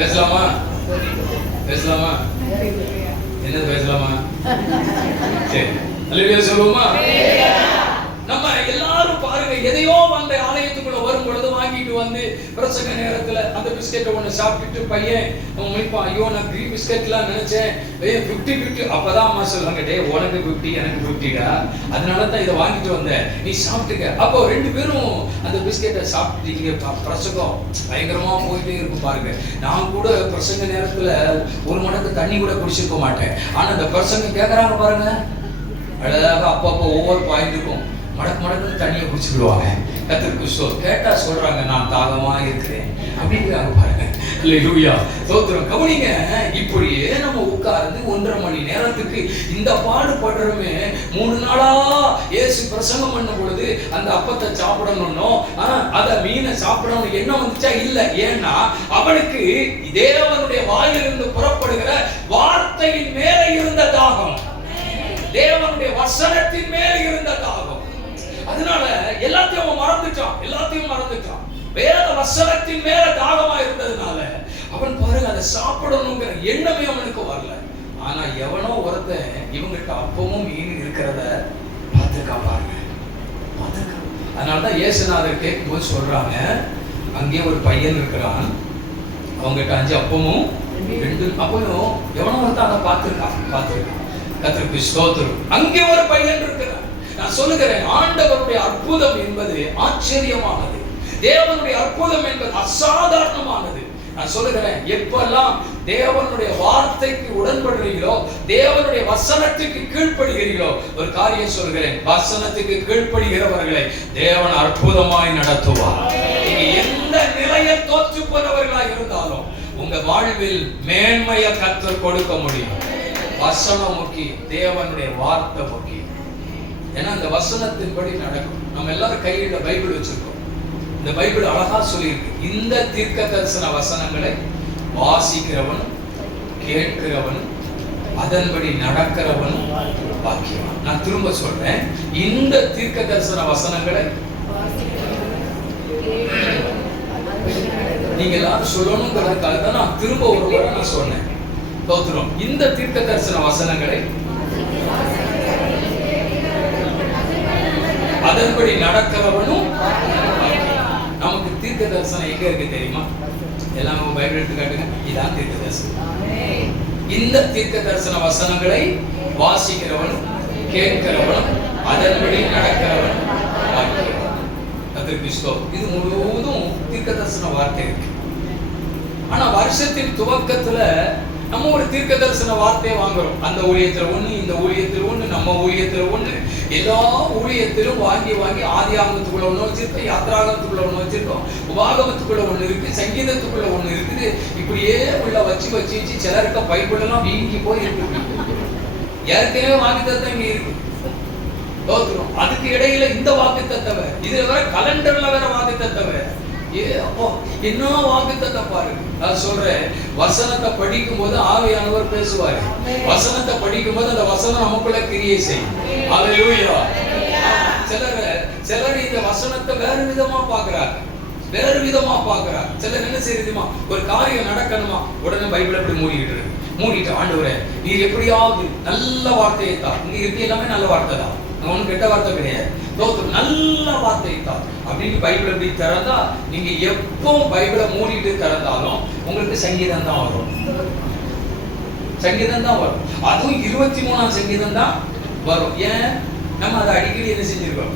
பேசலாமா? பேசலாமா? என்ன பேசலாமா? சரி, அல்லேலூயா சொல்லுவோமா? நம்ம எல்லாரும் பாருங்க, எதையோ அந்த ஆலயத்துக்குள்ள வரும் பொழுது வாங்கிட்டு வந்து பிரசங்க நேரத்துல அந்த பிஸ்கெட்டை ஒண்ணு சாப்பிட்டுட்டு பையன் முடிப்பான். ஐயோ, நான் 3 பிஸ்கெட்லாம் நினைச்சேன், 50-50. அப்பதான் அம்மா சொல்லுவாங்க, டே உனக்கு 50 எனக்கு 50டா, அதனால தான் இதை வாங்கிட்டு வந்தேன், நீ சாப்பிட்டுக்க. அப்போ 2 பேரும் அந்த பிஸ்கெட்டை சாப்பிட்டுட்டீங்க. பிரசங்கம் பயங்கரமா போயிட்டே இருக்கும் பாருங்க. நான் கூட பிரசங்க நேரத்துல ஒரு மடக்கு தண்ணி கூட குடிச்சிருக்க மாட்டேன். ஆனா அந்த பிரசங்கம் கேட்கறாங்க பாருங்க, அழகாக அப்பப்போ ஒவ்வொரு பாயிண்ட்டுக்கும் மடக்கு மடக்குன்னு தண்ணியை குடிச்சுக்கிடுவாங்க. கர்த்தருக்கு ஸ்தோத்திரம். கேட்டா சொல்றாங்க, நான் தாகமா இருக்கிறேன் அப்படிங்கிறாங்க பாருங்க. அல்லேலூயா ஸ்தோத்திரம். கவனிங்க, இப்படியே நம்ம உட்கார்ந்து 1.5 மணி நேரத்துக்கு இந்த பாடுபடுறோமே. 3 நாளா இயேசு பிரசங்கம் பண்ண பொழுது அந்த அப்பத்தை சாப்பிடணும்னோ அத மீனை சாப்பிடணும் என்ன வந்துச்சா? இல்ல. ஏன்னா அவனுக்கு தேவனுடைய வாயிலிருந்து புறப்படுகிற வார்த்தையின் மேல இருந்த தாகம், தேவனுடைய வசனத்தின் மேல இருந்த தாகம். அதனால எல்லாத்தையும் மறந்துட்டான். வேத வசனத்தின் மேல தாகமா இருந்ததுனால அவன் பாருங்க, அதை சாப்பிடணுங்கிற எண்ணமே அவனுக்கு வரல. ஆனா எவனோ ஒருத்தன் இவங்கிட்ட அப்பவும் மீன் இருக்கிறத பார்த்துக்கா பாருங்க. அதனாலதான் இயேசுநாதர் கேட்கும்போது சொல்றாங்க, அங்கே ஒரு பையன் இருக்கிறான், அவங்கிட்ட 5 அப்பமும் 2 அப்பவும் எவனோ ஒருத்தன் அதை பார்த்துருக்கான். கர்த்தருக்கு ஸ்தோத்திரம். அங்கே ஒரு பையன் இருக்கிறான். நான் சொல்லுகிறேன், ஆண்டவருடைய அற்புதம் என்பது ஆச்சரியமானது, தேவனுடைய அற்புதம் என்பது அசாதாரணமானது. நான் சொல்லுகிறேன், எப்பெல்லாம் தேவனுடைய வார்த்தைக்கு உடன்படுகிறீர்களோ, தேவனுடைய வசனத்துக்கு கீழ்ப்படுகிறீர்களோ, ஒரு காரியம் சொல்கிறேன், வசனத்துக்கு கீழ்ப்படுகிறவர்களை தேவன் அற்புதமாய் நடத்துவார். நீங்க எந்த நிலையில் தோற்று போனவர்களாக இருந்தாலும் உங்க வாழ்வில் மேன்மையை கர்த்தர் கொடுக்க முடியும். வசனம் முக்கியம், தேவனுடைய வார்த்தை முக்கியம். ஏன்னா அந்த வசனத்தின்படி நடக்கும். நம்ம எல்லாரும் கையில பைபிள் வச்சிருக்கோம். இந்த பைபிள் அழகா சொல்லியிருக்கு, இந்த தீர்க்க தரிசன வசனங்களை வாசிக்கிறவன், கேட்கிறவன், அதன்படி நடக்கிறவன் பாக்கியவான். நான் திரும்ப சொல்றேன், இந்த தீர்க்க தரிசன வசனங்களை நீங்க எல்லாரும் சொல்லணுங்கிறதுக்காக தான் நான் திரும்ப ஒரு முறை நான் சொன்னேன். தோத்திரம். இந்த தீர்க்க தரிசன வசனங்களை அதன்படி நடக்கிறவனும். நமக்கு தீர்க்க தரிசனம் எங்க இருக்கு தெரியுமா? எல்லாம் பைபிள் எடுத்து காட்டுங்க. இதான் தீர்க்க தரிசனம். இந்த தீர்க்க தரிசன வசனங்களை வாசிக்கிறவனும், கேட்கிறவனும், அதன்படி நடக்கிறவனும் பாக்கியவான். கர்த்தருக்கு ஸ்தோத்திரம். இது முழுவதும் தீர்க்க தரிசன வார்த்தை இருக்கு. ஆனா வருஷத்தின் துவக்கத்துல நம்ம ஒரு தீர்க்க தரிசன வார்த்தையை வாங்குறோம். அந்த ஊழியத்துல ஒண்ணு, இந்த ஊழியத்துல ஒண்ணு, நம்ம ஊழியத்துல ஒண்ணு, எல்லா ஊழியத்திலும் வாங்கி ஆதியாகமத்துக்குள்ள ஒண்ணு வச்சிருக்கோம், யாத்ராகமத்துக்குள்ள ஒண்ணு வச்சிருக்கோம், உபாகமத்துக்குள்ள ஒண்ணு இருக்கு, சங்கீதத்துக்குள்ள ஒண்ணு இருக்குது. இப்படியே உள்ள வச்சு சிலருக்கு பைபிள் எல்லாம் வீங்கி போய் இருக்கு. ஏற்கனவே வாக்குத்தத்தம் இங்க இருக்கு. தோத்துரும். அதுக்கு இடையில இந்த வாக்குத்தத்தம் வேற, இதுல வேற கலண்டர்ல வேற வாக்குத்தத்தம் வேற. அப்போ என்ன வாக்குத்தத்தம் பாருங்க. நான் சொல்றேன், வசனத்தை படிக்கும் போது ஆவியானவர் பேசுவாரு. வசனத்தை படிக்கும் போது அந்த வசனம் நமக்குள்ள கிரியை செய்யும். அல்லேலூயா. சிலர் இந்த வசனத்தை வேற விதமா பாக்குறாங்க. சிலர் என்ன செய்யுமா, ஒரு காரியம் நடக்கணுமா, உடனே பைபிள் அப்படி மூடிட்டு ஆண்டவரே நீர் எப்படியாவது நல்ல வார்த்தையை தான், இங்க இருக்க எல்லாமே நல்ல வார்த்தை தான், ஒன்னும் கெட்ட வார்த்தை கிடையாது, நல்ல வார்த்தை தான் அப்படின்னு பைபிள் எப்படி திறந்தா, நீங்க எப்பவும் பைபிளை மூடிட்டு திறந்தாலும் உங்களுக்கு சங்கீதம் தான் வரும். அதுவும் 23ஆம் சங்கீதம் தான் வரும். ஏன்? நம்ம அதை அடிக்கடி என்ன செஞ்சிருக்கோம்,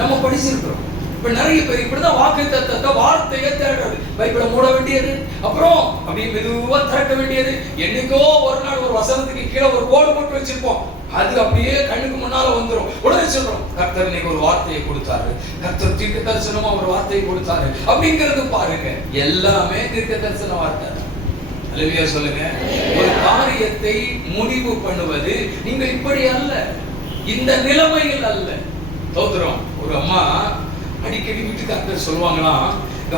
நம்ம படிச்சிருக்கிறோம். இப்ப நிறைய பேர் இப்படிதான் வாக்குத்தத்தத்தை வார்த்தையை தேடுறது. பைபிளை மூட வேண்டியது, அப்புறம் அப்படியே மெதுவா திறக்க வேண்டியது. என்னைக்கோ ஒரு நாள் ஒரு வசனத்துக்கு கீழே ஒரு கோடு போட்டு வச்சிருப்போம், அது அப்படியே கண்ணுக்கு முன்னால வந்துடும். உடனே சொல்றோம், கர்த்தர் இன்னைக்கு ஒரு வார்த்தையை கொடுத்தாரு, கர்த்தர் தீர்க்க தரிசனமா ஒரு வார்த்தையை கொடுத்தாரு அப்படிங்கிறது பாருங்க. எல்லாமே தீர்க்க தரிசன வார்த்தை. அல்லேலூயா சொல்லுங்க. ஒரு காரியத்தை முடிவு பண்ணுவது நீங்கள் இப்படி அல்ல, இந்த நிலைமையில் அல்ல. தோத்துறோம். ஒரு அம்மா அடிக்கடி வீட்டுக்காரர் சொல்லுவாங்களாம், இங்க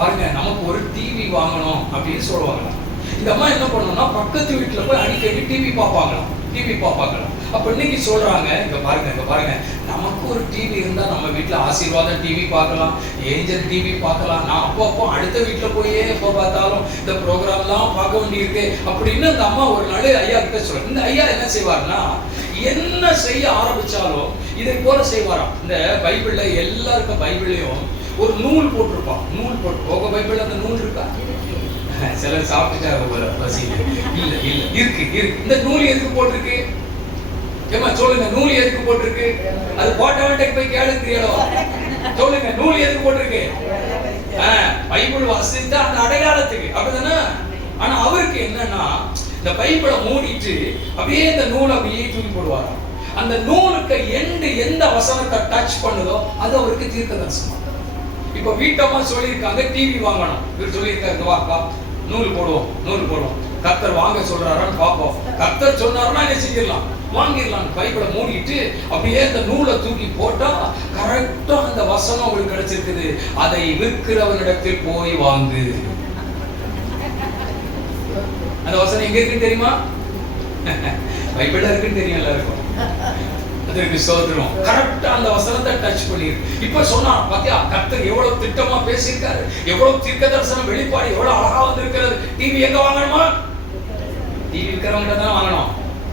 பாருங்க நமக்கு ஒரு டிவி வாங்கணும் அப்படின்னு சொல்லுவாங்களாம். இந்த அம்மா என்ன பண்ணுவோம்னா, பக்கத்து வீட்டுல போய் அடிக்கடி டிவி பார்ப்பாங்களாம். டிவி பார்க்கலாம். அப்ப இன்னைக்கு சொல்றாங்க, இங்க பாருங்க, நமக்கு ஒரு டிவி இருந்தா நம்ம வீட்டுல ஆசீர்வாதம் டிவி பார்க்கலாம், ஏஞ்சல் டிவி பார்க்கலாம். நான் அப்போ அடுத்த வீட்டுல போயே எப்போ பார்த்தாலும் இந்த ப்ரோக்ராம்லாம் பார்க்க வேண்டியிருக்கு அப்படின்னு அந்த அம்மா ஒரு நாள் ஐயா கிட்ட சொல்றாங்க. இந்த ஐயா என்ன செய்வார்னா, என்ன செய்ய ஆரம்பிச்சாலும் இதை போல செய்வாராம். இந்த பைபிள்ல எல்லாருக்கும் பைபிள்லயும் ஒரு நூல் போட்டிருப்பான். நூல் போட்டு உங்க பைபிள்ல அந்த நூல் இருக்கா? சிலர் சாப்பிட்டுட்டாங்க பசி. இல்ல இருக்கு. இந்த நூல் எதுக்கு போட்டிருக்கு? ஏமா சொல்லுங்க, நூல் எதுக்கு போட்டிருக்கு? அது போட்டவன்ட்ட போய் கேளுங்கறியோ? சொல்லுங்க, நூல் எதுக்கு போட்டிருக்கு? பைபிள் வாசித்தா அந்த அடையாளத்துக்கு, அப்படிதானே? ஆனா அவருக்கு என்னன்னா, இந்த பைபிளை மூடிட்டு அப்படியே இந்த நூலை அப்படியே தூக்கி போடுவாராம். அந்த நூலுக்கு எந்த வசனத்தை டச் பண்ணுதோ அது அவருக்கு தீர்க்க தரிசனம். இப்ப வீட்டம்மா சொல்லியிருக்காங்க டிவி வாங்கணும். இவர் சொல்லியிருக்காரு, வாப்பா நூல் போடுவோம். கர்த்தர் வாங்க சொல்றாரான்னு பாப்போம். கர்த்தர் சொன்னாருன்னா என்ன செஞ்சிடலாம், வாங்கிடலாம். பைபிளை மூடிட்டு அப்படியே அந்த நூலை தூக்கி போட்டா கரெக்டா அந்த வசனம் உங்களுக்கு கிடைச்சிருக்குது. அதை விற்கிறவனிடத்தில் போய் வாங்கு. அந்த வசனம் எங்க இருக்குன்னு தெரியுமா? பைபிள்ல இருக்குன்னு தெரியும் எல்லாருக்கும். அதற்கு சோதரம் கரெக்டா அந்த வசனத்தை டச் பண்ணிருக்கு. இப்ப சொன்னா பாத்தியா, கர்த்தர் எவ்வளவு திட்டமா பேசியிருக்காரு, எவ்வளவு தீர்க்க தரிசனம் வெளிப்பாடு எவ்வளவு அழகா வந்திருக்கிறது. டிவி எங்க வாங்கணுமா? டிவி விற்கிறவங்க தான் வாங்கணும்.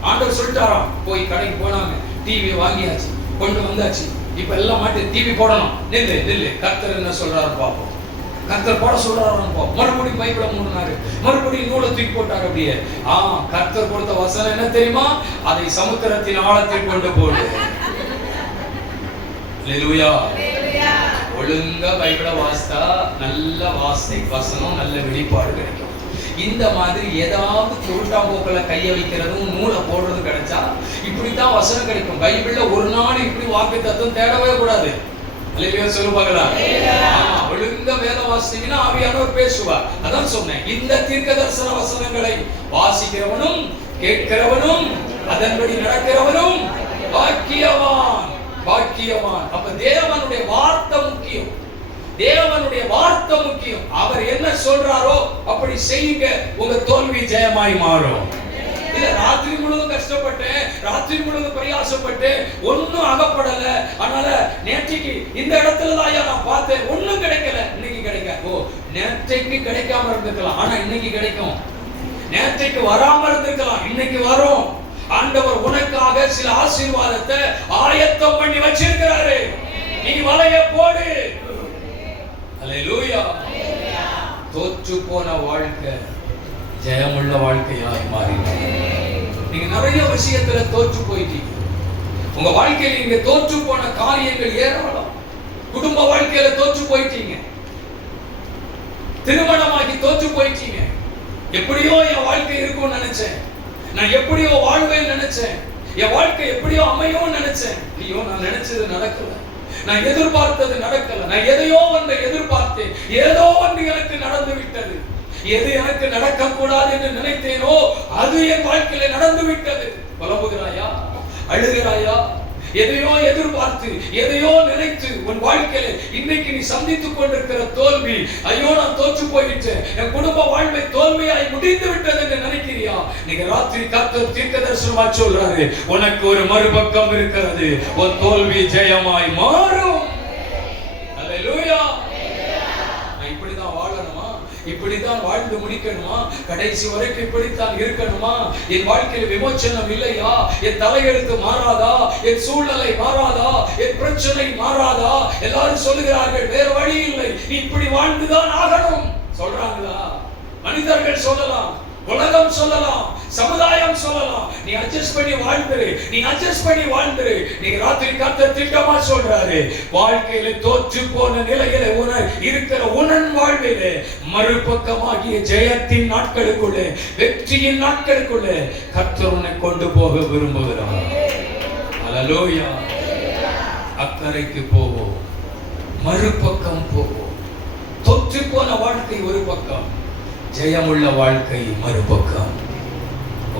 ஆண்டவர் சொல்லிட்டாராம். போய் கடைக்கு போனாங்க, டிவி வாங்கியாச்சு, கொண்டு வந்தாச்சு. இப்ப எல்லாம் மாட்டி டிவி போடணும். நில்லு. கர்த்தர் என்ன சொல்றாரு பாப்போம். கர்த்தர் போட சொல்றாரு. மறுபடியும் பைபிளை மூடினாரு, மறுபடியும் நூலை தூக்கி போட்டாரு. அப்படியே கர்த்தர் கொடுத்த வசனம் என்ன தெரியுமா? அதை சமுத்திரத்தின் ஆழத்தில் கொண்டு போடு. அல்லேலூயா. ஒழுங்கா பைபிளை வாசித்தா நல்ல வசனம், நல்ல வெளிப்பாடு கிடைக்கும். இந்த மாதிரி ஏதாவது குருட்டாம்போக்களை கைய வைக்கிறதும் நூலை போடுறதும் கிடைச்சா இப்படித்தான் வசனம் கிடைக்கும். பைபிள்ல ஒரு நாள் இப்படி வாக்கு தத்துவம் தேடவே கூடாது. அல்லேலூயா சொல்லுவாங்களா? ஒழுங்கா வேதம் வாசித்தீங்கன்னா ஆவியானவர் பேசுவார். அதான் சொன்னேன், இந்த தீர்க்க தரிசன வசனங்களை வாசிக்கிறவனும் கேட்கிறவனும் அதன்படி நடக்கிறவனும் பாக்கியவான். அப்ப தேவனுடைய வார்த்தை முக்கியம். அவர் என்ன சொல்றாரோ அப்படி செய்யுங்க, உங்க தோல்வி ஜெயமாய் மாறும். இல்ல ராத்திரி முழுவதும் கஷ்டப்பட்டேன், ராத்திரி முழுவதும் பிரயாசப்பட்டேன், ஒன்னும் அகப்படல, அதனால நேற்றைக்கு இந்த இடத்துல தான் நான் பார்த்தேன், ஒன்னும் கிடைக்கல, இன்னைக்கு கிடைக்காது. நேற்றைக்கு கிடைக்காம இருந்திருக்கலாம், ஆனா இன்னைக்கு கிடைக்கும். நேற்றைக்கு வராம இருந்திருக்கலாம், இன்னைக்கு வரும். ஆண்டவர் உனக்காக சில ஆசீர்வாதத்தை ஆயத்தம் பண்ணி வச்சிருக்கிறாரு. நீ வலைய போடு. அல்லேலூயா. தோற்று போன வாழ்க்கை ஜெயமுள்ள வாழ்க்கையாய் மாறினது. நீங்க நிறைய விஷயத்துல தோற்று போயிட்டீங்க. உங்க வாழ்க்கையில நீங்க தோற்று போன காரியங்கள் ஏராளம். குடும்ப வாழ்க்கையில தோற்று போயிட்டீங்க, திருமணமாகி தோற்று போயிட்டீங்க. எப்படியோ என் வாழ்க்கை இருக்கும்னு நினைச்சேன், நான் எப்படியோ வாழ்வேன்னு நினைச்சேன், என் வாழ்க்கை எப்படியோ அமையும் நினைச்சேன். ஐயோ, நான் நினைச்சது நடக்கல, நான் எதிர்பார்த்தது நடக்கல. நான் எதையோ ஒன்றை எதிர்பார்த்தேன், ஏதோ ஒன்று எனக்கு நடந்து விட்டது. எது எனக்கு நடக்க கூடாது என்று நினைத்தேனோ அது என் வாழ்க்கையில நடந்து விட்டது. புலம்புகிறாயா? அழுகிறாயா? எதையோ எதிர்பார்த்து, எதையோ நினைத்து உன் வாழ்க்கையில இன்னைக்கு நீ சந்தித்துக் கொண்டிருக்கிற தோல்வி, ஐயோ நான் தோற்று போயிட்டேன், என் குடும்ப வாழ்வை தோல்வியாய் முடிந்து விட்டது என்று நினைக்கிறியா? நீங்க ராத்திரி கர்த்தர் தீர்க்க தரிசனமா சொல்றாரு, உனக்கு ஒரு மறுபக்கம் இருக்கிறது, உன் தோல்வி ஜெயமாய் மாறும். அல்லேலூயா. நான் இப்படிதான் வாழணுமா? இப்படித்தான் வாழ்ந்து முடிக்கணுமா? கடைசி வரைக்கும் இப்படித்தான் இருக்கணுமா? என் வாழ்க்கையில் விமோச்சனம் இல்லையா? என் தலையெழுத்து மாறாதா? என் சூழ்நிலை மாறாதா? என் பிரச்சனை மாறாதா? எல்லாரும் சொல்லுகிறார்கள், வேற வழி இல்லை, நீ இப்படி வாழ்ந்துதான் ஆகணும் சொல்றாங்களா? மனிதர்கள் சொல்லலாம், உலகம் சொல்லலாம், சமுதாயம் சொல்லலாம், நீ அட்ஜஸ்ட் பண்ணி வாழ்ந்துரு. நீ ராத்திரி கர்த்தர் திட்டமா சொல்றாரு, வாழ்க்கையில தோற்று போன நிலையில இருக்கிற உனன் வாழ்விலே மறுபக்கமாகிய ஜெயத்தின் நாட்களுக்குள்ளே, வெற்றியின் நாட்களுக்குள்ளே கர்த்தர் உன்னை கொண்டு போக விரும்புகிறார். அல்லேலூயா. அக்கறைக்கு போவோம், மறுபக்கம் போவோம். தோற்று போன வாழ்க்கை ஒரு பக்கம், ஜெயமுள்ள வாழ்க்கை மறுபக்கம்.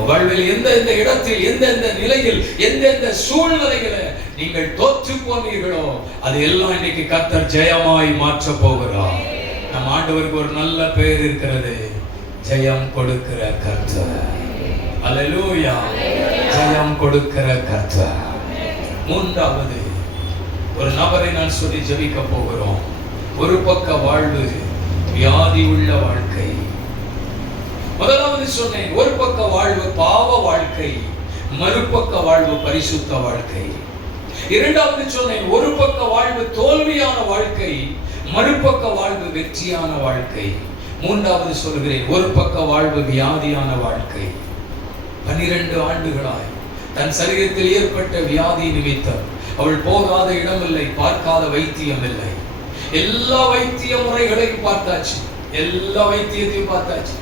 வாழ்வில் எந்தெந்த இடத்தில், எந்தெந்த நிலையில், எந்தெந்த சூழ்நிலைகளை நீங்கள் தோற்று போனீர்களோ அது எல்லாம் இன்னைக்கு கர்த்தர் ஜெயமாய் மாற்ற போகிறார். நம் ஆண்டவருக்கு ஒரு நல்ல பெயர் இருக்கிறது, ஜெயம் கொடுக்கிற கர்த்தர். அல்லேலூயா. ஜெயம் கொடுக்கிற கர்த்தர். மூன்றாவது ஒரு நபரை நான் சொல்லி ஜெபிக்க போகிறோம். ஒரு பக்க வாழ்வு வியாதி உள்ள வாழ்க்கை. முதலாவது சொன்னேன், ஒரு பக்க வாழ்வு பாவ வாழ்க்கை, மறுபக்க வாழ்வு பரிசுத்த வாழ்க்கை. இரண்டாவது சொன்னேன், ஒரு பக்க வாழ்வு தோல்வியான வாழ்க்கை, மறுபக்க வாழ்வு வெற்றியான வாழ்க்கை. மூன்றாவது சொல்கிறேன், ஒரு பக்க வாழ்வு வியாதியான வாழ்க்கை. 12 ஆண்டுகளாய் தன் சரீரத்தில் ஏற்பட்ட வியாதி நிமித்தம் அவள் போகாத இடமில்லை, பார்க்காத வைத்தியம் இல்லை. எல்லா வைத்திய முறைகளையும் பார்த்தாச்சு, எல்லா வைத்தியத்தையும் பார்த்தாச்சு,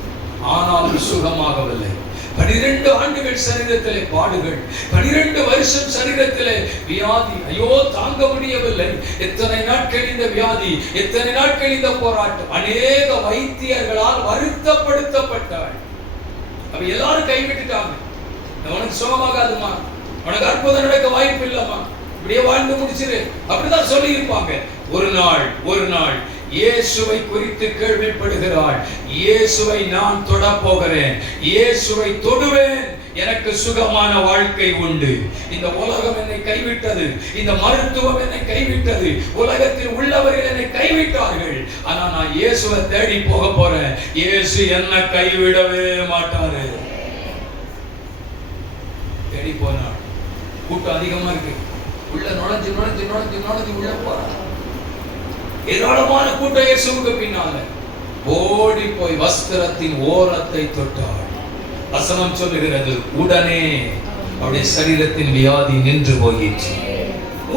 ஆனாலும் சுகமாகவில்லை. 12 ஆண்டுகள் சரீரத்திலே பாடுகள், 12 வருஷம் சரீரத்திலே வியாதி. ஐயோ, தாங்க முடியவில்லை. எத்தனை நாட்கள் இந்த வியாதி, எத்தனை நாட்கள் இந்த போராட்டம். அநேக வைத்தியர்களால் வருத்தப்படுத்தப்பட்டாள். அப்ப எல்லாரும் கைவிட்டுட்டாங்க. உனக்கு சுகமாகாதுமா, உனக்கு அற்புதம் நடக்க வாய்ப்பு இல்லம்மா, இப்படியே வாழ்ந்து முடிச்சிரு, அப்படிதான் சொல்லி இருப்பாங்க. ஒரு நாள் இயேசுவை குறித்து கேள்விப்படுகிறாள். இயேசுவை நான் தொட போகிறேன், இயேசுவை தொடுவேன், எனக்கு சுகமான வாழ்க்கை உண்டு. இந்த உலகம் என்னை கைவிட்டது, இந்த மருத்துவம் என்னை கைவிட்டது, உலகத்தில் உள்ளவர்கள் என்னை கைவிட்டார்கள். ஆனா நான் இயேசுவை தேடி போக போறேன். இயேசு என்ன கைவிடவே மாட்டாரு. தேடி போனாள். கூட்டம் அதிகமா இருக்கு, உள்ள நுழைஞ்சு உள்ள போறான். ஏராளமான கூட்டம் இயேசுவுக்கு பின்னால ஓடி போய் வஸ்திரத்தின் ஓரத்தை தொட்டாள். வசனம் சொல்லுகிறது, உடனே அவருடைய சரீரத்தின் வியாதி நின்று போயிற்று.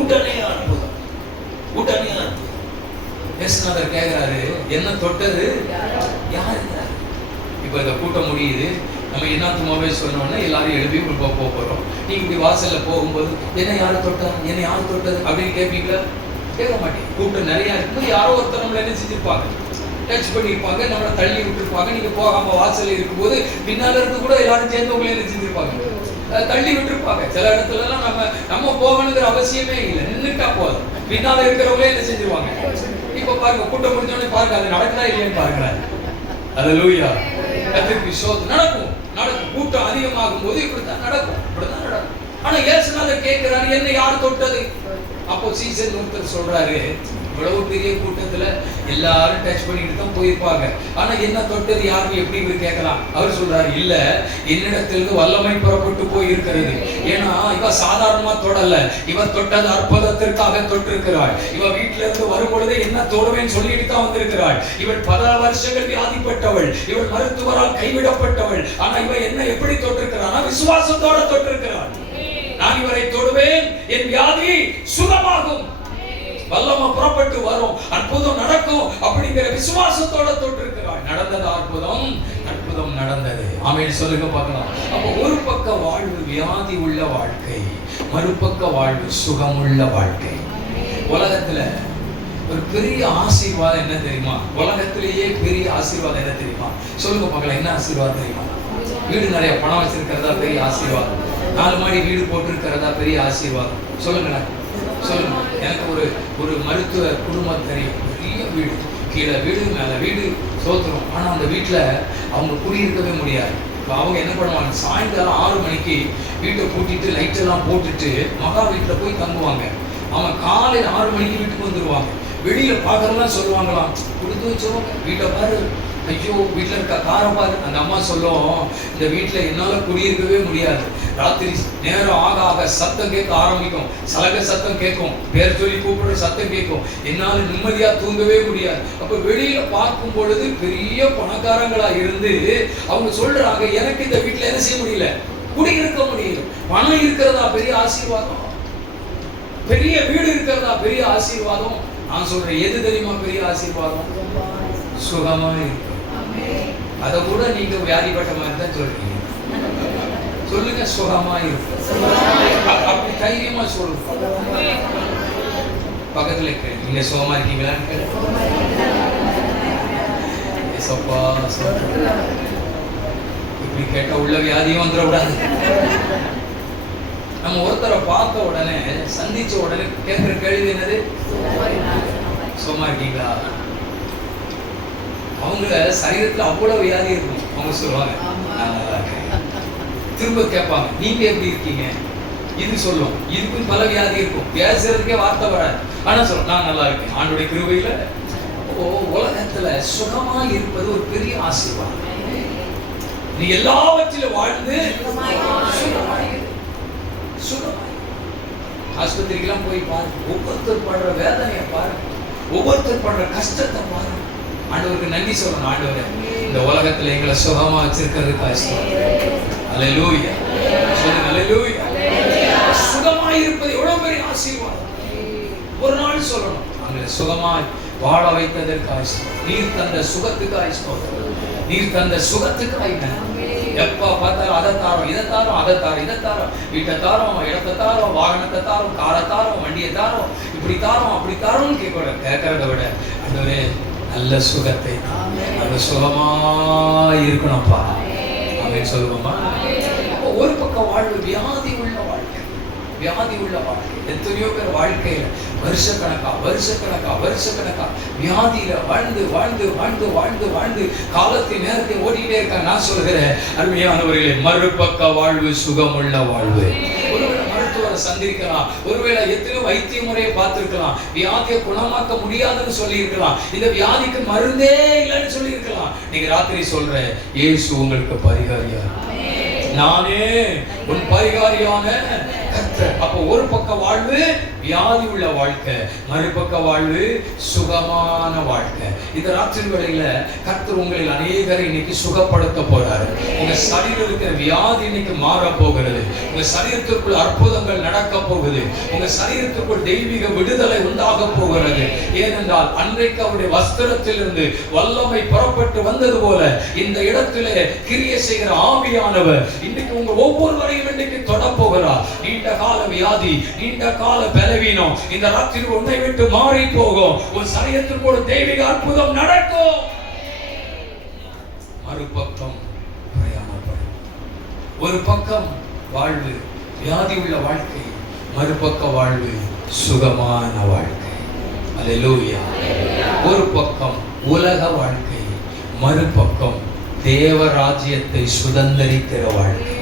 உடனே அற்புதம், உடனே அற்புதம். இயேசுநாதர் கேட்கிறாரு, என்ன தொட்டது, யாரு? இப்ப இந்த கூட்டம் முடியுது, நம்ம என்னத்துமாவே சொன்னோன்னா எல்லாரும் எழுப்பி போறோம். நீங்க இப்படி வாசல்ல போகும்போது என்ன யாரு தொட்டது அப்படின்னு கேட்பீங்களா? கேட்க மாட்டேன். கூட்டம் நிறைய இருக்கும்போது யாரோ ஒருத்தர் நம்மள என்ன செஞ்சிருப்பாங்க, டச் பண்ணிருப்பாங்க, நம்மளை தள்ளி விட்டுருப்பாங்க. நீங்க போகாம வாசல்ல இருக்கும்போது பின்னால இருந்து கூட எல்லாரும் சேர்ந்து உங்களை என்ன செஞ்சிருப்பாங்க, தள்ளி விட்டுருப்பாங்க. சில இடத்துல எல்லாம் நம்ம போகணுங்கிற அவசியமே இல்லை, நின்றுட்டா போதும், பின்னால இருக்கிறவங்களே என்ன செஞ்சிருவாங்க. இப்ப பாருங்க, கூட்டம் முடிஞ்சோடனே பாருங்க, அது நடக்குதா இல்லையான்னு பாருங்க. அல்லேலூயா. கர்த்தருக்கு ஸ்தோத்திரம். நடக்கும். கூட்டம் அதிகமாகும் போது இப்படித்தான் நடக்கும். ஆனா இயேசுநாதர் கேட்கிறாரு, என்ன யார் தொட்டது? அப்போ சீசன் ஒருத்தர் சொல்றாரு, இவ்வளவு பெரிய கூட்டத்துல எல்லாரும் டச் பண்ணிட்டு தான் போயிருப்பாங்க, ஆனா என்ன தொட்டது யாருன்னு எப்படி இவர் கேட்கலாம்? அவர் சொல்றாரு, இல்ல, என்னிடத்திலிருந்து வல்லமை புறப்பட்டு போய் இருக்கிறது. ஏன்னா இவ சாதாரணமா தொடல, இவர் தொட்டது அற்புதத்திற்காக தொட்டிருக்கிறாள். இவ வீட்டுல இருந்து வரும்பொழுதே என்ன தொடுவேன்னு சொல்லிட்டு தான் வந்திருக்கிறாள். இவள் பல வருஷங்கள் வியாதிப்பட்டவள், இவள் மருத்துவரால் கைவிடப்பட்டவள். ஆனா இவ என்ன எப்படி தொட்டிருக்கிறாள்? விசுவாசத்தோட தொட்டிருக்கிறாள். நான் இவரை தொடுவேன், என் வியாதி சுகமாகும், வல்லமை புறப்பட்டு வரும், அற்புதம் நடக்கும் அப்படிங்கிற விசுவாசத்தோட தொட்டிருக்கிறாள். நடந்தது அற்புதம், அற்புதம் நடந்தது. ஆமென் சொல்லுங்க பார்க்கலாம். அப்போ ஒரு பக்க வாழ்வு வியாதி உள்ள வாழ்க்கை, மறுபக்க வாழ்வு சுகமுள்ள வாழ்க்கை. உலகத்துல ஒரு பெரிய ஆசீர்வாதம் என்ன தெரியுமா? உலகத்திலேயே பெரிய ஆசீர்வாதம் என்ன தெரியுமா? சொல்லுங்க பார்க்கலாம், என்ன ஆசீர்வாதம் தெரியுமா? வீடு நிறைய பணம் வச்சிருக்கிறதா பெரிய ஆசீர்வாதம்? 4 மாடி வீடு போட்டிருக்கிறதா பெரிய ஆசீர்வாதம்? சொல்லுங்களேன், சொல்லுங்க. எனக்கு ஒரு மருத்துவ குடும்பம் தெரியும், பெரிய வீடு, கீழே வீடு மேல வீடு, சோத்திரம். ஆனா அந்த வீட்டுல அவங்க குடியிருக்கவே முடியாது. அவங்க என்ன பண்ணுவாங்க, சாயங்காலம் 6 மணிக்கு வீட்டை பூட்டிட்டு லைட் எல்லாம் போட்டுட்டு மகா வீட்டுல போய் தங்குவாங்க. அவங்க காலையில் 6 மணிக்கு வீட்டுக்கு வந்துடுவாங்க. வெளியில பாக்குறதெல்லாம் சொல்லுவாங்களாம், கொடுத்து வச்சவங்க வீட்டை பாரு, ஐயோ வீட்டுல இருக்க காரை பாரு. அந்த அம்மா சொல்லும், இந்த வீட்டுல என்னால குடியிருக்கவே முடியாது. ராத்திரி நேரம் ஆக ஆக சத்தம் கேட்க ஆரம்பிக்கும், சலக சத்தம் கேட்கும், பேர் சொல்லி கூப்பிடுற சத்தம் கேட்கும், என்னால நிம்மதியா தூங்கவே முடியாது. அப்ப வெளியில பார்க்கும் பொழுது பெரிய பணக்காரங்களா இருந்து அவங்க சொல்றாங்க, எனக்கு இந்த வீட்டுல என்ன செய்ய முடியல, குடியிருக்க முடியல. பணம் இருக்கிறதா பெரிய ஆசீர்வாதம், பெரிய வீடு இருக்கிறதா பெரிய ஆசீர்வாதம். நான் சொல்றேன், எது தெரியுமா பெரிய ஆசீர்வாதம்? சுகமா இருக்கு. அத கூட நீங்க வியாதிப்பட்ட மாதிரி தான் சொல்றீங்க. சொல்லுங்க, சுகமா இருக்கு. அப்படி தைரியமா சொல்லுங்க. பக்கத்துல நீங்க சுகமா இருக்கீங்களான்னு கேளுங்க. இப்படி கேட்ட உள்ள வியாதியும் வந்துடக்கூடாது. நம்ம ஒருத்தரை பார்த்த உடனே, சந்திச்ச உடனே கேட்கிற கேள்வி என்னது? சுகமா இருக்கீங்களா? அவங்க சரீரத்துல அவ்வளவு வியாதி இருக்கும். அவங்க சொல்லுவாங்க, நான் நல்லா இருக்கேன். திரும்ப கேட்பாங்க, நீங்க எப்படி இருக்கீங்க? இது சொல்லும். இதுக்கும் பல வியாதி இருக்கும், பேசுறதுக்கே வார்த்தை வராது. ஆனா சொல்லும், நான் நல்லா இருக்கேன் ஆண்டவருடைய கிருபையில. உலகத்துல சுகமா இருப்பது ஒரு பெரிய ஆசீர்வாதம். நீ எல்லாவற்றிலும் வாழ்ந்து ஆஸ்பத்திரிக்கெல்லாம் போய் பாரு, ஒவ்வொருத்தர் படுற வேதனையை பாரு, ஒவ்வொருத்தர் படுற கஷ்டத்தை பாரு. ஆண்டவருக்கு நன்றி சொல்லணும். ஆண்டவரே, இந்த உலகத்துல எங்களை சுகமா வச்சிருக்கிறதுக்கு அல்லேலூயா சொல்லுங்க, அல்லேலூயா. சுகமாய் இருப்பது எவ்வளவு பெரிய ஆசீர்வாதம். ஒரு நாள் சொல்லணும், அங்க சுகமாய் வாழ வைத்ததற்காக நீர் தந்த சுகத்துக்காய் ஸ்தோத்திரம். நீர் தந்த சுகத்துக்காய் எப்ப பார்த்தாலும் அதை தாரோம், இதை தாரோம், அதை தாரோம், இதை தாரோம், வீட்டை தாரோம், இடத்தை தாரோம், வாகனத்தை தாரோம், காரை தாரோம், வண்டியை தாரோம், இப்படி தாரோம், அப்படி தாரோம்னு கேட்கறத விட ஆண்டவரே நல்ல சுகத்தை நல்ல சுகமா இருக்கணும்ப்பா அப்படின்னு சொல்லுவோமா. ஒரு பக்கம் வாழ்வு வியாதி உள்ள வாழ்க்கை, வியாதி உள்ள வாழ்க்கை. எத்தனையோ பேர் வாழ்க்கையில வருஷக்கணக்கா வியாதியில வாழ்ந்து வாழ்ந்து வாழ்ந்து வாழ்ந்து வாழ்ந்து காலத்தின் நேரத்தை ஓடிக்கிட்டே இருக்காங்க. நான் சொல்கிறேன் அருமையானவர்களே, மறுபக்க வாழ்வு சுகமுள்ள வாழ்வு. ஒருவேளை மருத்துவரை சந்திக்கலாம், ஒருவேளை எத்தனையோ வைத்திய முறையை பார்த்திருக்கலாம், வியாதியை குணமாக்க முடியாதுன்னு சொல்லி இருக்கலாம், இந்த வியாதிக்கு மருந்தே இல்லைன்னு சொல்லி இருக்கலாம். நீங்க ராத்திரி சொல்ற, இயேசு உங்களுக்கு பரிகாரியா, நானே உன் பரிகாரியான கர்த்தர். அப்ப ஒரு பக்க வாழ்வு வியாதி உள்ள வாழ்க்கை, மறுபக்க வாழ்வு சுகமான வாழ்க்கை. இந்த ராத்திரி வேளையில கர்த்தர் உங்களில் அநேகரை இன்னைக்கு சுகப்படுத்த போறாரு. உங்க சரீரம் இருக்கிற வியாதி இன்னைக்கு மாற போகிறது. உங்க சரீரத்திற்குள் அற்புதங்கள் நடக்க போகுது. உங்க சரீரத்திற்குள் தெய்வீக விடுதலை உண்டாக போகிறது. ஏனென்றால் அன்றைக்கு அவருடைய வஸ்திரத்திலிருந்து வல்லமை புறப்பட்டு வந்தது போல இந்த இடத்திலே கிரியை செய்கிற ஆவியானவர் இன்னைக்கு உங்க ஒவ்வொருவரையும் இன்னைக்கு தொட போகிறார். நீண்ட கால வியாதி, நீண்ட கால பலவீனம் இந்த ராத்திரி உன்னை விட்டு மாறி போகும். உன் சரீரத்திற்கு ஒரு தெய்வீக அற்புதம் நடக்கும். மறுபக்கம் பிரயாணப்படும். ஒரு பக்கம் வாழ்வு வியாதி உள்ள வாழ்க்கை, மறுபக்க வாழ்வு சுகமான வாழ்க்கை. அல்லேலூயா. ஒரு பக்கம் உலக வாழ்க்கை, மறுபக்கம் தேவ ராஜ்யத்தை சுதந்தரிக்கிற வாழ்க்கை.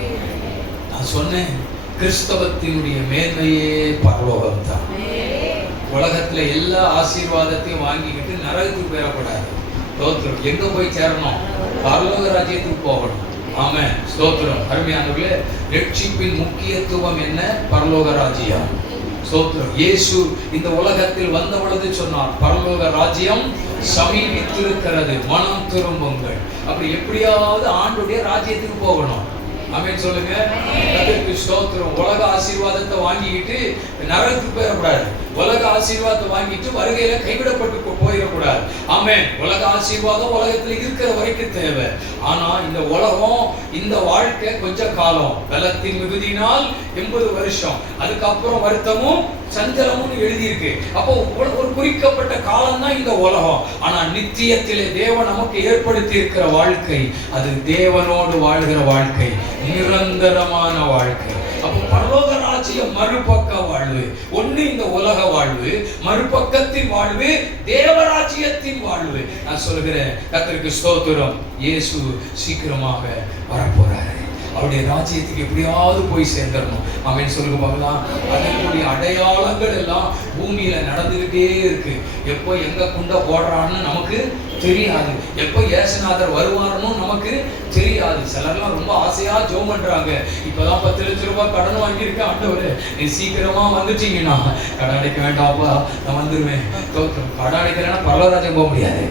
நான் சொன்னேன், கிறிஸ்தவத்தினுடைய மேன்மையே பரலோகம் தான். உலகத்துல எல்லா ஆசீர்வாதத்தையும் வாங்கிக்கிட்டு நரகத்துக்கு போயிடக்கூடாது. ஸ்தோத்திரம். எங்க போய் சேரணும்? பரலோக ராஜ்யத்துக்கு போகணும். ஆமென். ஸ்தோத்திரம். அருமையானவர்களே, ரட்சிப்பின் முக்கியத்துவம் என்ன? பரலோக ராஜ்யம். ஸ்தோத்திரம். இயேசு இந்த உலகத்தில் வந்த பொழுது சொன்னார், பரலோக ராஜ்யம் சமீபித்திருக்கிறது, மனம் திரும்புங்கள். அப்படி எப்படியாவது ஆண்டுடைய ராஜ்யத்துக்கு போகணும். ஆமென் சொல்லுங்க. கர்த்தருக்கு ஸ்தோத்திரம். உலக ஆசீர்வாதத்தை வாங்கிட்டு நரகத்துக்கு போயிடக்கூடாது. உலக ஆசீர்வாதத்தை வாங்கிட்டு வருகையில கைவிடப்பட்டு போயிடக்கூடாது. ஆமென். உலக ஆசீர்வாதம் உலகத்துல இருக்கிற வரைக்கும் தேவை. ஆனா இந்த உலகம், இந்த வாழ்க்கை கொஞ்ச காலம். பலத்தின் மிகுதியினால் 80 வருஷம், அதுக்கப்புறம் வருத்தமும் சஞ்சலமும் எழுதியிருக்கு. அப்போ ஒரு குறிக்கப்பட்ட காலம் தான் இந்த உலகம். ஆனா நித்தியத்திலே தேவன் நமக்கு ஏற்படுத்தி இருக்கிற வாழ்க்கை, அது தேவனோடு வாழ்கிற வாழ்க்கை, நிரந்தரமான வாழ்க்கை. அப்போ பரலோக ராஜ்யம் மறுபக்க வாழ்வு. ஒண்ணு இந்த உலக வாழ்வு, மறுபக்கத்தின் வாழ்வு தேவராஜ்யத்தின் வாழ்வு. நான் சொல்கிறேன், கர்த்தருக்கு ஸ்தோத்திரம். இயேசு சீக்கிரமாக வரப்போறாரு. அவருடைய ராஜ்யத்துக்கு எப்படியாவது போய் சேர்ந்துடணும். அவன் சொல்லுங்க பார்க்கலாம். அதற்குரிய அடையாளங்கள் எல்லாம் பூமியில நடந்துகிட்டே இருக்கு. எப்போ எங்க குண்ட போடுறான்னு நமக்கு தெரியாது. எப்போ இயேசுநாதர் வருவாருன்னு நமக்கு தெரியாது. சிலர்லாம் ரொம்ப ஆசையா ஜெபம் பண்றாங்க. இப்பதான் 10 லட்சம் ரூபாய் கடன் வாங்கியிருக்கேன், ஆண்டவரே நீ சீக்கிரமா வந்துட்டீங்கன்னா கடன் அடைக்க வேண்டாம்ப்பா, நான் வந்துருவேன். கடன் அடைக்கிறேன்னா பரலோகராஜ்யம் போக முடியாது.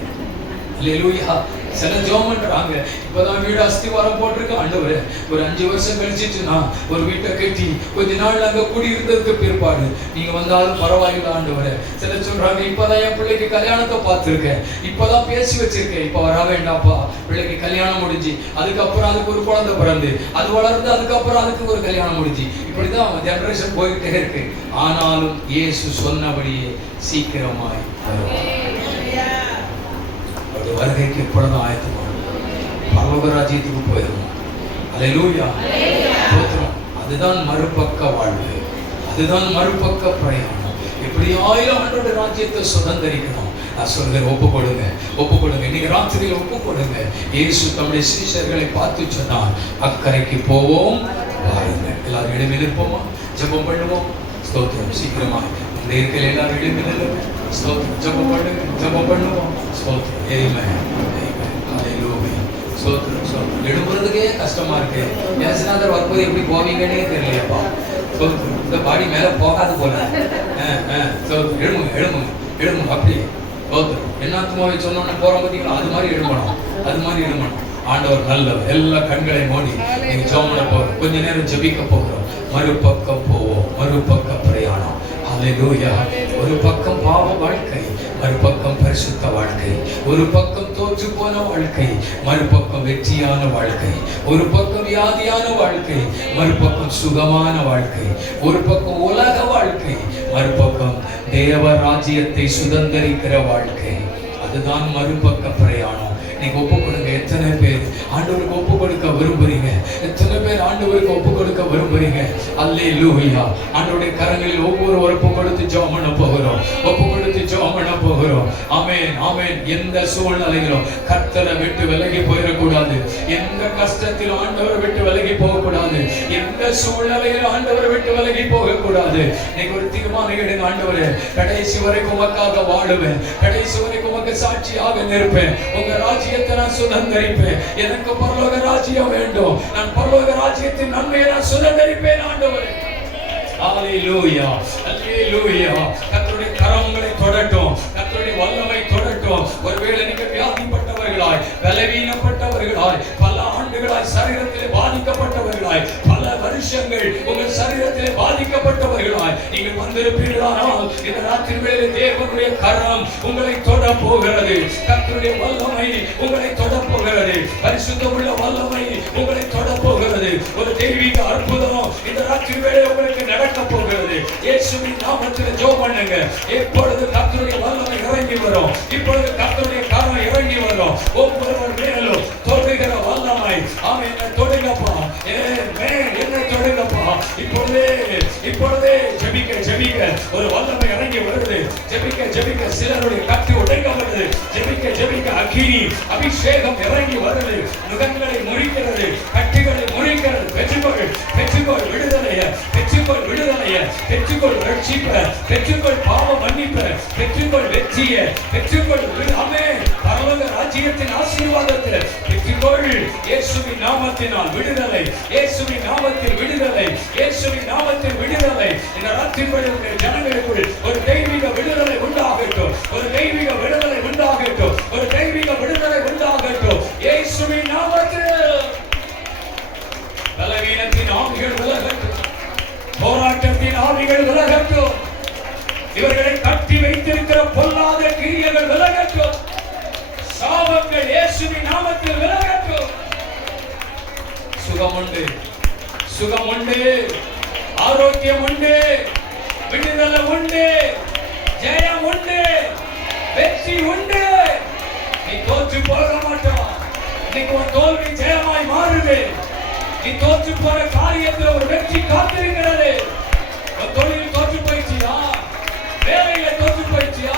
அல்லேலூயா. சில ஜெபம் பண்றாங்க, இப்பதான் வீடு அஸ்திவாரம் போட்டிருக்கு, ஆண்டவரே ஒரு 5 வருஷம் கழிச்சிச்சுன்னா ஒரு வீட்டை கட்டி கொஞ்ச நாள் அங்க குடியிருந்ததுக்கு பிற்பாடு நீங்க வந்தாலும் பரவாயில்ல ஆண்டவரே. சில சொல்றாங்க, இப்பதான் என் பிள்ளைக்கு கல்யாணத்தை பார்த்திருக்கேன், இப்பதான் பேசி வச்சிருக்கேன், இப்ப வர வேண்டாம்ப்பா, பிள்ளைக்கு கல்யாணம் முடிஞ்சு அதுக்கப்புறம் அதுக்கு ஒரு குழந்தை பிறந்து அது வளர்ந்து அதுக்கப்புறம் அதுக்கு ஒரு கல்யாணம் முடிஞ்சு, இப்படிதான் ஜெனரேஷன் போயிட்டே இருக்கு. ஆனாலும் இயேசு சொன்னபடியே சீக்கிரமாய் வருகைக்கு எப்பொழுதும் ஆயத்தமாகும். பரலோக ராஜ்யத்துக்கு போயிடணும். அல்லேலூயா. அதுதான் மறுபக்க வாழ்வு, அதுதான் மறுபக்க பிரயாணம். எப்படியாயிரம் ஆண்டவருடைய ராஜ்யத்தை சுதந்தரிக்கணும். நான் சொல்கிறேன், ஒப்பு கொடுங்க, ஒப்பு கொடுங்க. இன்னைக்கு ராத்திரியில் ஒப்பு கொடுங்க. இயேசு தம்முடைய சீஷர்களை பார்த்து சொன்னார், அக்கறைக்கு போவோம் பாருங்க. எல்லாரும் எழுப்பி நிற்போமா, ஜெபம் பண்ணுவோம். ஸ்தோத்திரம். சீக்கிரமா இந்த இருக்கையில் எல்லாரும் எழுப்பி நில்லுங்க. ஸ்தோத்திரம். ஜெபம் பண்ணுங்க, ஜெபம் பண்ணுவோம். ஸ்தோத்திரம். ஆமென், ஆமென், ஹல்லேலூயா. ஸ்தோத்திரம், ஸ்தோத்திரம். எழும்புறதுக்கே கஷ்டமா இருக்கு. ஏசுநாதர் வரும்போது எப்படி போவீங்கன்னே தெரியலையப்பா. ஸ்தோத்திரம். இந்த பாடி மேல போகாது போல. ஸ்தோத்திரம். எழுமுங்க, எழுமுங்க, எழுமுங்க. அப்படி ஸ்தோத்திரம். என்னாத்மாவை சொன்னோன்னு போறோம் பார்த்தீங்களா, அது மாதிரி எழும்பணும், அது மாதிரி எழும்பணும். ஆண்டவர் நல்லவர். எல்லா கண்களை மூடி நீங்க ஜெபம் பண்ண போறோம். கொஞ்ச நேரம் ஜெபிக்க போகிறோம். மறுபக்கம் போவோம், மறுபக்க பிரயாணம். ஹல்லேலூயா. ஒரு பக்கம் பாவ வாழ்க்கை, மறுபக்கம் பரிசுத்த வாழ்க்கை. ஒரு பக்கம் தோற்று போன வாழ்க்கை, மறுபக்கம் வெற்றியான வாழ்க்கை. ஒரு பக்கம் வியாதியான வாழ்க்கை, மறுபக்கம் சுகமான வாழ்க்கை. ஒரு பக்கம் உலக வாழ்க்கை, மறுபக்கம் தேவ ராஜ்யத்தை சுதந்திரிக்கிற வாழ்க்கை. அதுதான் மறுபக்க பிரயாணம். நீங்க ஒப்பு கொடுங்க. எத்தனை பேர் ஆண்டவருக்கு ஒப்பு கொடுக்க விரும்புறீங்க? எத்தனை பேர் ஆண்டவருக்கு ஒப்பு கொடுக்க விரும்புறீங்க? அல்லேலூயா. ஆண்டவருடைய கரங்களில் ஒவ்வொரு ஒப்பு கொடுத்து ஜெபம் பண்ண போகிறோம், ஒப்பு கொடுத்து ஜெபம் பண்ண போகிறோம். ஆமென், ஆமென். எந்த சூழ்நிலையிலும் கர்த்தரை விட்டு விலகி போயிடக்கூடாது. எந்த கஷ்டத்திலும் ஆண்டவரை விட்டு விலகி போகக்கூடாது. எந்த சூழ்நிலையிலும் ஆண்டவரை விட்டு விலகி போகக்கூடாது. நீங்க ஒரு தீர்மானம் எடுங்க. ஆண்டவரே, கடைசி வரைக்கும் உமக்காக வாழுவேன், கடைசி வரைக்கும் உமக்கு சாட்சியாக நிற்பேன். உங்க ராஜ்யத்தை நான் சுதந்திரிப்பேன். எனக்கு பரலோக ராஜ்யம் வேண்டும். நான் பரலோக ராஜ்யத்தின் நன்மையை நான் சுதந்திரிப்பேன் ஆண்டவரே. ஹல்லேலூயா, ஹல்லேலூயா. கர்த்தருடைய கரங்களை தொடட்டும், கர்த்தருடைய வல்லமை தொடட்டும். ஒருவேளை நீங்கள் வியாதிப்பட்டவர்களாய், பலவீனப்பட்டவர்களாய், பல ஆண்டுகளாய் சரீரத்திலே பாதிக்கப்பட்டவர்களாய், பல வருஷங்கள் உங்கள் சரீரத்திலே பாதிக்கப்பட்டவர்களாய் நீங்கள் வந்திருப்பீர்களானால் இந்த ராத்திரி வேளையிலே தேவனுடைய கரம் உங்களை தொட போகிறது. கர்த்தருடைய வல்லமை உங்களை தொட போகிறது. பரிசுத்தமுள்ள வல்லமை உங்களை தொட போகிறது. ஒரு தெய்வீக அற்புதம் இந்த ராத்திரி வேளையிலே உங்களுக்கு நடக்க போகிறது. இயேசுவின் நாமத்தில் ஜெபம் பண்ணுங்க. இப்பொழுது கர்த்தருடைய வல்லமை இறங்கி வரும். இப்பொழுது கர்த்தருடைய கரம் இறங்கி வரும். ஒவ்வொருவர் மேலும் தொடுகிற வல்லமை. ஆமென். தொடுங்கப்பா, என்னை தொடுங்கப்பா. இப்பொழுதே ஜெபிக்க ஜெபிக்க ஒரு வல்லமை இறங்கி வருது. ஜெபிக்க ஜெபிக்க சிலருடைய கட்டு உடைக்க வருது. ஜெபிக்க ஜெபிக்க அக்கினி அபிஷேகம் இறங்கி வருது. நுகங்களை முறிக்கிறது, கட்டுகளை முறிக்கிறது. பெற்றுக்கொள், பெற்றுக்கொள் விடுதலைய, பெற்றுக்கொள் விடுதலைய, பெற்றுக்கொள் ரட்சிப்ப, பெற்றுக்கொள் பாவ மன்னிப்ப, பெற்றுக்கொள் வெற்றிய, பெற்றுக்கொள். ஆமென். பரலோக ராஜ்யத்தின் ஆசீர்வாதத்தை பெற்றுக்கொள். இயேசுவின் நாமத்தினால் விடுதலை, இயேசுவின் நாமத்தில் விடுதலை, இயேசுவின் நாமத்தில் விடுதலை. இந்த ராத்திரிகளுடைய ஜனங்களுக்குள் ஒரு தெய்வீக விடுதலை உண்டாகட்டும், ஒரு தெய்வீக விடுதலை உண்டாகட்டும், ஒரு தெய்வீக விடுதலை உண்டாகட்டும். இயேசுவின் நாமத்தில் பலவீனத்தின் ஆவிகள் விலகட்டும், போராட்டத்தின் ஆவிகள் விலகட்டும். இவர்களை கட்டி வைத்திருக்கிற பொல்லாத கிரியைகள் விலகட்டும். சாபங்கள் இயேசுவின் நாமத்தில் விலகட்டும். சுகம் உண்டு, சுகம் உண்டு, ஆரோக்கியம் உண்டு, விடுதலை உண்டு, ஜெயம் உண்டு, வெற்றி உண்டு. நீ தோற்று போக மாட்டான். இன்னைக்கு ஒரு தோல்வி ஜெயமாய் மாறுது. நீ தோற்று போற காரியத்தில் ஒரு வெற்றி காத்திருக்கிறது. ஒரு தொழில் தோற்று போயிடுச்சியா, வேலையில தோற்று போயிடுச்சியா,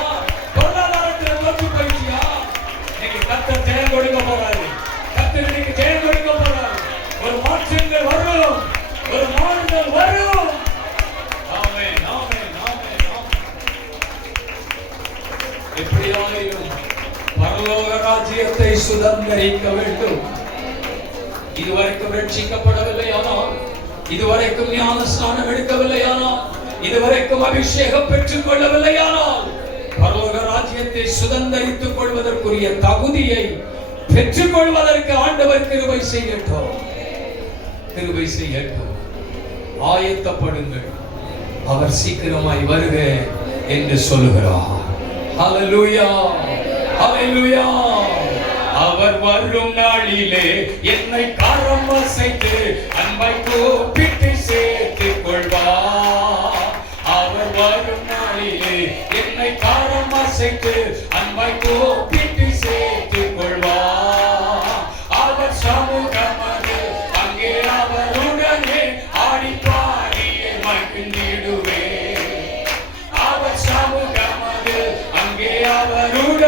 பொருளாதாரத்தில் தோற்று போயிடுச்சியா, இன்னைக்கு கர்த்தர் ஜெயம் கொடுக்க போறாரு. கர்த்தர் இன்னைக்கு ஜெயம் கொடுக்க போறாரு. ஒரு மாற்றங்கள் வரும், ஒரு மாறுதல் வரும். ஆமென், ஆமென், ஆமென், ஆமென். எப்படியாயிலும் பரலோக ராஜ்யத்தை சுதந்திரிக்க வேண்டும். இதுவரைக்கும் ரட்சிக்கப்படவில்லையானால், இதுவரைக்கும் ஞானஸ்நானம் எடுக்கவில்லையானால், இதுவரைக்கும் அபிஷேகம் பெற்றுக் கொள்ளவில்லையானால், பரலோக ராஜ்யத்தை சுதந்திரித்துக் கொள்வதற்குரிய தகுதியை பெற்றுக் கொள்வதற்கு ஆண்டவர் கிருபை செய்யட்டும், கிருபை செய்யட்டும். ஆயத்தப்படுங்கள், அவர் சீக்கிரமாய் வருக என்று சொல்லுகிறார். ஹல்லேலூயா, ஹல்லேலூயா. அவர் வரும் நாளிலே என்னை கரம் அசைத்து அன்பை கூப்பிட்டு சேர்த்துக் கொள்வார். அவர் வரும் நாளிலே என்னை கரம் அசைத்து அன்பை கூப்பிட்டு சேர்த்துக் கொள்வார். அவர் சமூகமது அங்கே அவருடனே ஆடி பாடியே மகிழ்ந்திடுவே. அவர் சமூகமது அங்கே அவருடன்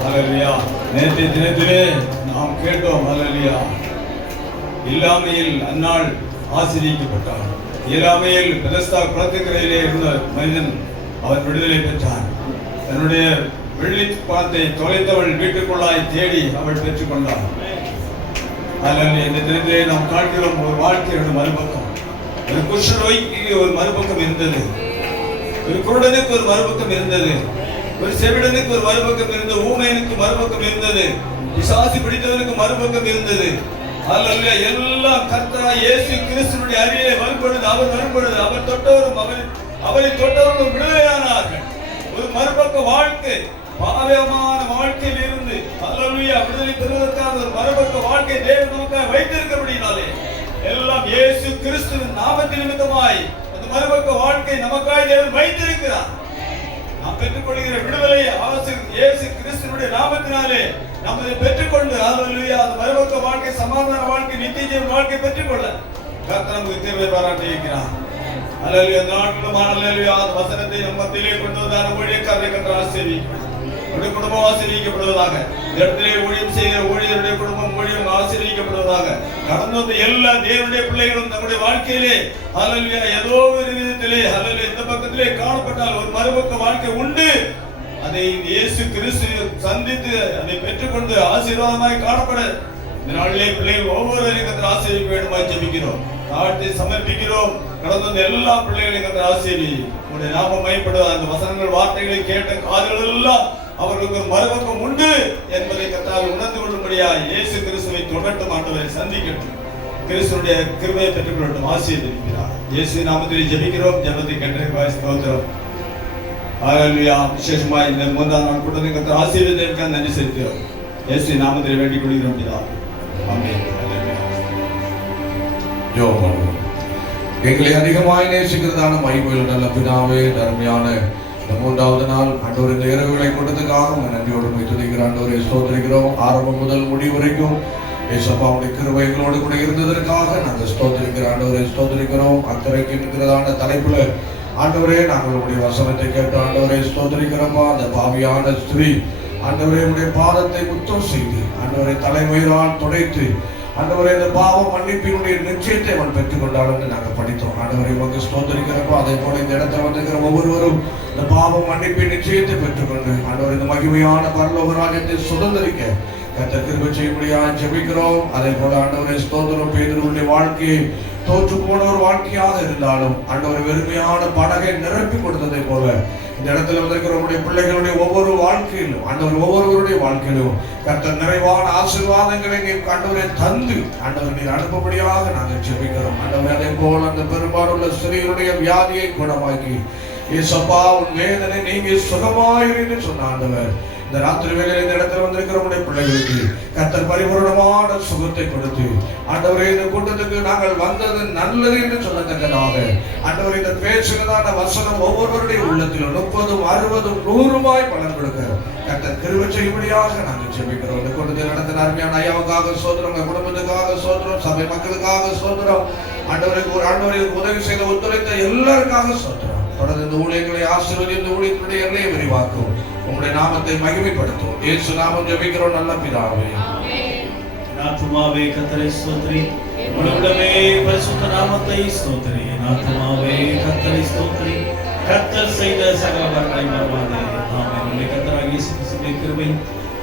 ஹல்லேலூயா. நேற்றைய தினத்திலே நாம் கேட்டோம். ஹல்லேலூயா. இல்லாமையில் அன்னாள் ஆசீர்வதிக்கப்பட்டார். இயலாமையில் பெதஸ்தா குளத்துக்கரையிலே இருந்த மனிதன் அவர் விடுதலை பெற்றார். தன்னுடைய வெள்ளி பணத்தை தொலைத்தவள் வீட்டுக்குள்ளாய் தேடி அவள் பெற்றுக் கொண்டாள். ஹல்லேலூயா. இந்த தினத்திலே நாம் காண்கிறோம் ஒரு வாழ்க்கையோட மறுபக்கம். ஒரு குஷ்டரோகிக்கு ஒரு மறுபக்கம் இருந்தது, ஒரு குருடனுக்கு ஒரு மறுபக்கம் இருந்தது, ஒரு செவிடனுக்கு ஒரு மறுபக்கம் இருந்தது, ஊமையனுக்கு மறுபக்கம் இருந்தது, பிசாசு பிடித்தவனுக்கு மறுபக்கம் இருந்தது. ஹல்லேலூயா. எல்லாம் கர்த்தராகிய இயேசு கிறிஸ்துவினுடைய அருகிலே வரும்பொழுது அவர் தொட்டவரும் அவரை தொட்டவரும் விடுதலையானார்கள். ஒரு மறுபக்க வாழ்க்கை, பாவமான வாழ்க்கையில் இருந்து ஹல்லேலூயா விடுதலை பெறுவதற்கான ஒரு மறுபக்க வாழ்க்கை தேவன் நமக்காக வைத்திருக்கிறபடினாலே எல்லாம் இயேசு கிறிஸ்துவின் நாமத்தின் நிமித்தமாய் அந்த மறுபக்க வாழ்க்கை நமக்காக தேவன் வைத்திருக்கிறார். நாம் பெற்றுக்கொள்கிற விடுதலை இயேசு கிறிஸ்துவினுடைய நாமத்தினாலே நாம் அதை பெற்றுக்கொண்டு ஹல்லேலூயா அந்த மறுபக்க வாழ்க்கை, சமாதான வாழ்க்கை, நித்திய ஜீவன் வாழ்க்கை பெற்றுக்கொள்ள கர்த்தர் நமக்கு தேவை பாராட்டி இருக்கிறார். ஹல்லேலூயா. நாட்களும் ஹல்லேலூயா அந்த வசனத்தை நம் மத்தியிலே கொண்டு வந்தார். ஊழியக்காரரை கர்த்தர் ஆசீர்வதிப்பார். உங்களுடைய குடும்பம் ஆசீர்வதிக்கப்படுவதாக. இந்த இடத்திலே ஊழியம் செய்கிற ஊழியருடைய குடும்பம் ஊழியம் ஆசீர்வதிக்கப்படுவதாக. கடந்து வந்த எல்லா தேவனுடைய பிள்ளைகளும் தங்களுடைய வாழ்க்கையிலே ஹல்லேலூயா ஏதோ ஒரு விதத்திலே ஹல்லேலூயா இந்த பக்கத்திலே காணப்பட்டால் ஒரு மறுபக்க வாழ்க்கை உண்டு. அதை இயேசு கிறிஸ்து சந்தித்து அதை பெற்றுக்கொண்டு ஆசீர்வாதமாய் காணப்பட இந்த நாளிலே பிள்ளைகள் ஒவ்வொருவரையும் கர்த்தர் ஆசீர்வதிக்க வேண்டுமாய் ஜெபிக்கிறோம், தாழ்த்தி சமர்ப்பிக்கிறோம். கடந்து வந்த எல்லா பிள்ளைகளையும் கர்த்தர் ஆசீர்வதி. உங்களுடைய நாமம் மையப்படுவ அந்த வசனங்கள் வார்த்தைகளை கேட்ட காதுகள் எல்லாம் அவர்களுக்கு மறுபக்கம் உண்டு என்பதை கர்த்தர் உணர்ந்து கொள்ளும்படியா இயேசு கிறிஸ்துவை தொடரட்டும், ஆண்டவரை சந்திக்கட்டும், கிறிஸ்துடைய கிருபையை பெற்றுக்கொள்ளட்டும், ஆசீர்வதிக்கிறார். இயேசு நாமத்தில் ஜெபிக்கிறோம். ஜெபத்தை கேட்டதற்காக ஸ்தோத்திரம். ஹல்லேலூயா. விசேஷமாய் இந்த 3ஆம் நாள் கூட்டத்தை கர்த்தர் ஆசீர்வதிக்க நன்றி செலுத்துகிறோம். இயேசு நாமத்தில் வேண்டிக் கொள்கிறோம் பிதாவே. ஆமென். ஹல்லேலூயா. ஜெபம். எங்களை அதிகமாய் நேசிக்கிறதான மகிமையுள்ள நல்ல பிதாவே, அருமையான இந்த 3வது நாள் ஆண்டவர் இந்த இரவுகளை கொடுத்ததுக்காக நன்றியோடு துதிக்கிறோம். ஆண்டவரை ஸ்தோத்திரிக்கிறோம். ஆரம்பம் முதல் முடிவு வரைக்கும் இயேசுவாவுடைய கிருபை எங்களோடு கூட இருந்ததற்காக நாங்கள் ஸ்தோத்திரிக்கிறோம். ஆண்டவரை ஸ்தோத்திரிக்கிறோம். அக்கறைக்கு இருக்கிறதான தலைப்புல ஆண்டவரே நாங்கள் உடைய வசனத்தை கேட்டு ஆண்டவரை ஸ்தோத்திரிக்கிறோமா. அந்த பாவியான ஸ்திரீ ஆண்டவரே உடைய பாதத்தை முத்தம் செய்து ஆண்டவரை தலைமயிரால் துடைத்து ஆண்டவரே இந்த பாவம் மன்னிப்பினுடைய நிச்சயத்தை அவன் பெற்றுக்கொண்டாள் என்று நாங்கள் படித்தோம். ஆண்டவரை உமக்கு ஸ்தோத்திரிக்கிறப்போ அதே போல இந்த இடத்துல வந்திருக்கிற ஒவ்வொருவரும் இந்த பாவம் மன்னிப்பின் நிச்சயத்தை பெற்றுக்கொண்டு ஆண்டவர் இந்த மகிமையான பரலோக ராஜ்யத்தை சுதந்திரிக்க கர்த்தர் கிருபை செய்யும்படியா ஜெபிக்கிறோம். அதே போல ஆண்டவரே ஸ்தோத்திரம். பேதுருவுடைய வாழ்க்கையை தோற்று போன ஒரு வாழ்க்கையாக இருந்தாலும் ஆண்டவர் வெறுமையான படகை நிரப்பி கொடுத்ததை போல இந்த இடத்துல வந்திருக்கிற உங்களுடைய பிள்ளைகளுடைய ஒவ்வொரு வாழ்க்கையிலும் ஆண்டவர் ஒவ்வொருவருடைய வாழ்க்கையிலும் கர்த்தர் நிறைவான ஆசீர்வாதங்களை ஆண்டவரை தந்து ஆண்டவர் நீர் அனுப்பும்படியாக நாங்கள் ஜெபிக்கிறோம். ஆண்டவர் அதே போல அந்த பெரும்பாலுள்ள ஸ்திரீகளுடைய வியாதியை குணமாக்கி இயேசப்பா உன் வேதனை நீங்க சுகமாயிரு சொன்ன ஆண்டவர் இந்த ராத்திரி வேளையில் இந்த இடத்துல வந்திருக்கிற உங்களுடைய பிள்ளைகளுக்கு கர்த்தர் பரிபூரணமான சுகத்தை கொடுத்து ஆண்டவரே இந்த கூட்டத்துக்கு நாங்கள் வந்தது நல்லது என்று சொல்லத்தக்கதாக ஆண்டவரே இந்த பேசுகிறதான வசனம் ஒவ்வொருவருடைய உள்ளத்திலும் 30, 60, 100 பலன் கொடுக்க கர்த்தர் கிருபை செய்யும்படியாக நாங்கள் ஜெபிக்கிறோம். இந்த கூட்டத்தை நடத்தின அருமையான ஐயாவுக்காக சோதரம், குடும்பத்துக்காக சோதரம், சபை மக்களுக்காக சோதரம், ஆண்டவரை உதவி செய்த ஒத்துழைத்த எல்லாருக்காக சோதரம். தொடர்ந்து இந்த ஊழியர்களை ஆசீர்வதி, இந்த ஊழியர்களுடைய எல்லையை விரிவாக்கும், உங்களுடைய நாமத்தை மகிமைப்படுத்தும். இயேசு நாமம் ஜெபிக்கிறோம் நல்ல பிதாவே. ஆத்துமாவே கர்த்தரை ஸ்தோத்திரி, உலகமே பரிசுத்த நாமத்தை ஸ்தோத்திரி. ஆத்துமாவே கர்த்தரை ஸ்தோத்திரி, கர்த்தர் செய்த சகல வரங்களை மறவாதே. ஆமென். நம்முடைய கர்த்தராகிய இயேசு கிறிஸ்துவின் கிருபை,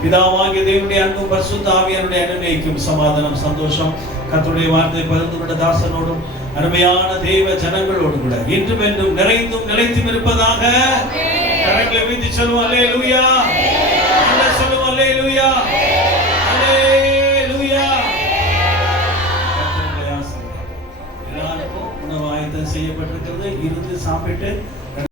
பிதாவாகிய தேவனுடைய அன்பும் பரிசுத்த ஆவியானவருடைய அன்னைக்கும் சமாதானம், சந்தோஷம் கர்த்தருடைய வார்த்தை பகிர்ந்து கொண்ட தாசனோடும் அருமையான தேவ ஜனங்களோடும் கூட இன்றும் என்றும் நிறைந்தும் நிலைத்தும் இருப்பதாக. கரங்களை வீழ்த்தி சொல்லுவோம் அல்லேலூயா.